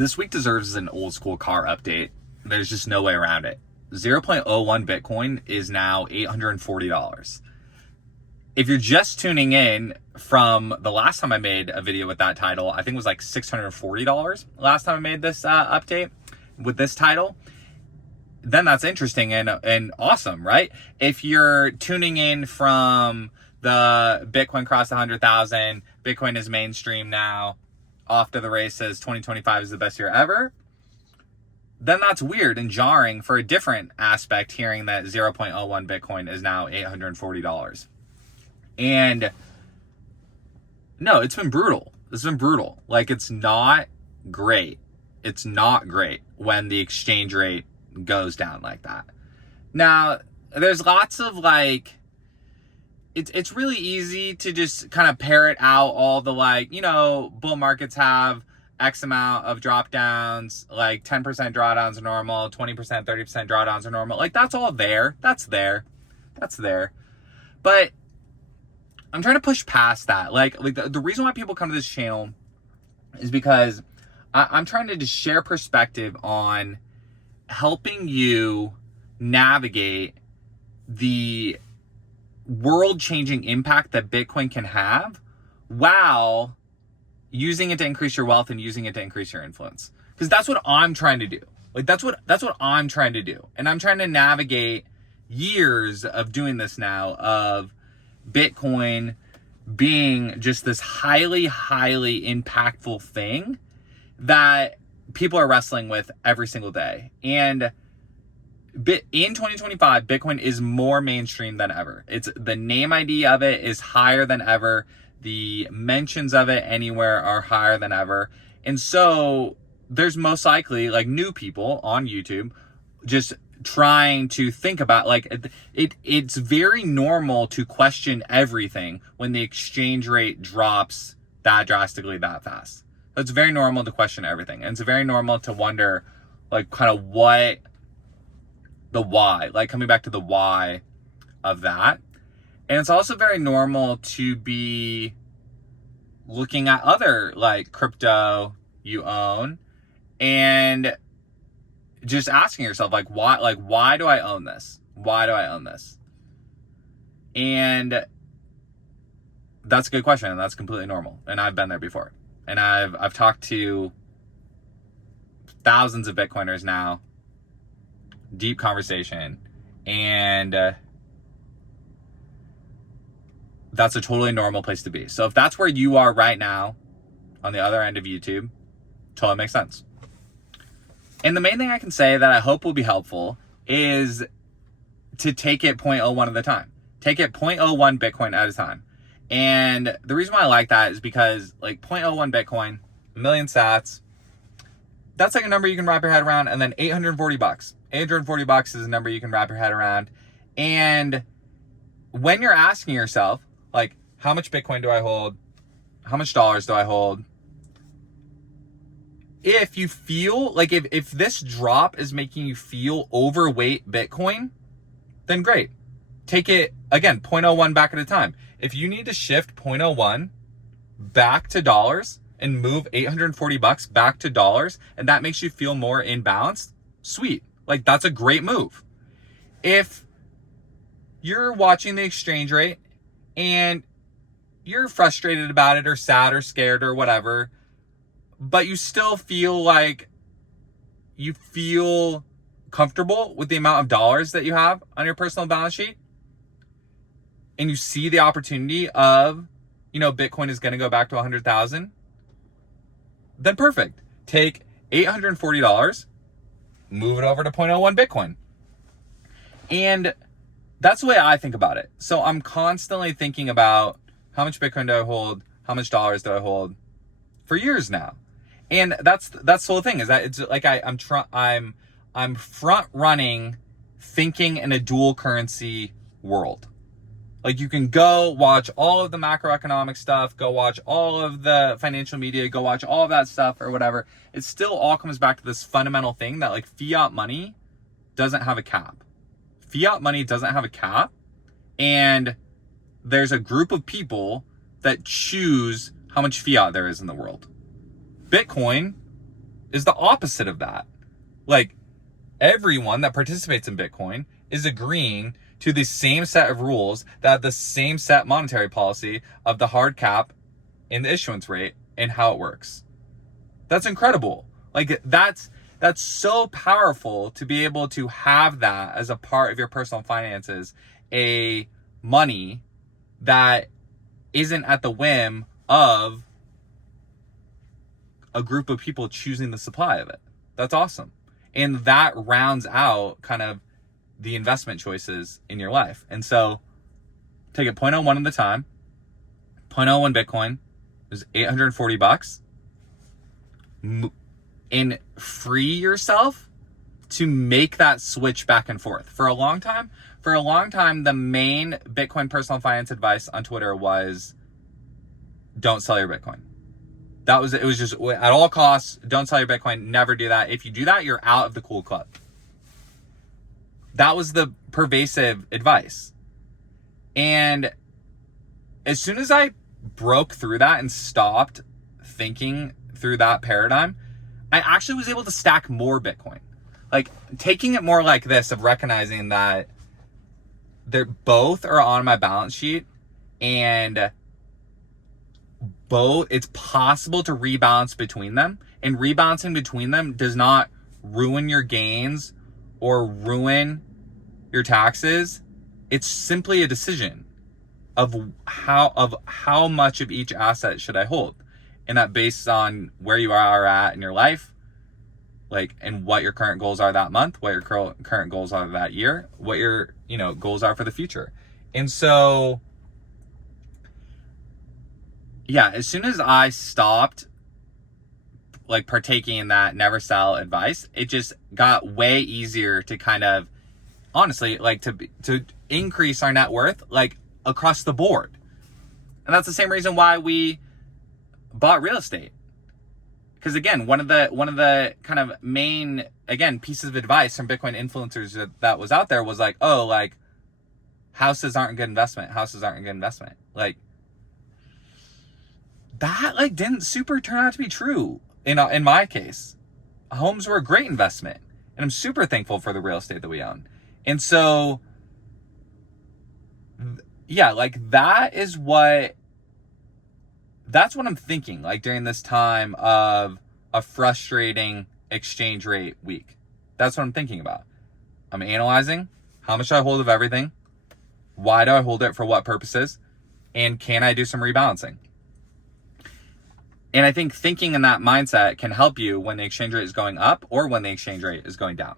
This week deserves an old school car update. There's just no way around it. 0.01 Bitcoin is now $840. If you're just tuning in from the last time I made a video with that title, I think it was like $640 last time I made this update with this title, then that's interesting and awesome, right? If you're tuning in from the Bitcoin crossed 100,000, Bitcoin is mainstream now, off to the races, 2025 is the best year ever, then that's weird and jarring for a different aspect, hearing that 0.01 Bitcoin is now $840. And no, it's been brutal. It's been brutal. Like, it's not great. It's not great when the exchange rate goes down like that. Now, there's lots of like, it's really easy to just kind of parrot out all the like, bull markets have X amount of drop downs, like 10% drawdowns are normal, 20%, 30% drawdowns are normal. Like, that's all there. That's there. But I'm trying to push past that. Like the reason why people come to this channel is because I'm trying to just share perspective on helping you navigate the world-changing impact that Bitcoin can have while using it to increase your wealth and using it to increase your influence. Because that's what I'm trying to do. Like, that's what I'm trying to do. And I'm trying to navigate years of doing this now, of Bitcoin being just this highly, highly impactful thing that people are wrestling with every single day. And in 2025, Bitcoin is more mainstream than ever. It's the name ID of it is higher than ever. The mentions of it anywhere are higher than ever. And so there's most likely like new people on YouTube just trying to think about, like, it's very normal to question everything when the exchange rate drops that drastically that fast. It's very normal to question everything. And it's very normal to wonder, like, kind of what the why, like coming back to the why of that. And it's also very normal to be looking at other like crypto you own and just asking yourself, like, why do I own this? Why do I own this? And that's a good question, and that's completely normal. And I've been there before. And I've talked to thousands of Bitcoiners now, deep conversation, and that's a totally normal place to be. So if that's where you are right now on the other end of YouTube, totally makes sense. And the main thing I can say that I hope will be helpful is to take it 0.01 at a time. Take it 0.01 Bitcoin at a time. And the reason why I like that is because, like, 0.01 Bitcoin, a million sats, that's like a number you can wrap your head around. And then $840. $840 is a number you can wrap your head around. And when you're asking yourself, like, how much Bitcoin do I hold? How much dollars do I hold? If you feel like if this drop is making you feel overweight Bitcoin, then great. Take it, again, 0.01 back at a time. If you need to shift 0.01 back to dollars and move $840 back to dollars, and that makes you feel more in balance, sweet. Like, that's a great move. If you're watching the exchange rate and you're frustrated about it or sad or scared or whatever, but you still feel like you feel comfortable with the amount of dollars that you have on your personal balance sheet, and you see the opportunity of, Bitcoin is going to go back to 100,000, then perfect. Take $840, move it over to 0.01 Bitcoin. And that's the way I think about it. So I'm constantly thinking about how much Bitcoin do I hold? How much dollars do I hold? For years now. And that's the whole thing, is that it's like I'm front running thinking in a dual currency world. Like, you can go watch all of the macroeconomic stuff, go watch all of the financial media, go watch all of that stuff or whatever. It still all comes back to this fundamental thing that, like, fiat money doesn't have a cap. Fiat money doesn't have a cap. And there's a group of people that choose how much fiat there is in the world. Bitcoin is the opposite of that. Like, everyone that participates in Bitcoin is agreeing to the same set of rules that have the same set monetary policy of the hard cap and the issuance rate and how it works. That's incredible. Like, that's so powerful to be able to have that as a part of your personal finances, a money that isn't at the whim of a group of people choosing the supply of it. That's awesome. And that rounds out kind of the investment choices in your life. And so take it 0.01 at a time. 0.01 Bitcoin is $840. And free yourself to make that switch back and forth. For a long time, the main Bitcoin personal finance advice on Twitter was, don't sell your Bitcoin. It was just at all costs, don't sell your Bitcoin, never do that. If you do that, you're out of the cool club. That was the pervasive advice. And as soon as I broke through that and stopped thinking through that paradigm, I actually was able to stack more Bitcoin. Like, taking it more like this, of recognizing that they're both are on my balance sheet, and both, it's possible to rebalance between them, and rebalancing between them does not ruin your gains or ruin your taxes. It's simply a decision of how much of each asset should I hold, and that based on where you are at in your life, like, and what your current goals are that month, what your current goals are that year, what your goals are for the future. And so yeah, as soon as I stopped like partaking in that never sell advice, it just got way easier to kind of, honestly, like to increase our net worth, like, across the board. And that's the same reason why we bought real estate. Because again, one of the kind of main, again, pieces of advice from Bitcoin influencers that was out there was like, oh, like, houses aren't a good investment. Houses aren't a good investment. Like, that like didn't super turn out to be true in my case. Homes were a great investment, and I'm super thankful for the real estate that we own. And so yeah, like, that's what I'm thinking, like, during this time of a frustrating exchange rate week. That's what I'm thinking about. I'm analyzing how much I hold of everything, why do I hold it, for what purposes, and can I do some rebalancing? And I think thinking in that mindset can help you when the exchange rate is going up or when the exchange rate is going down.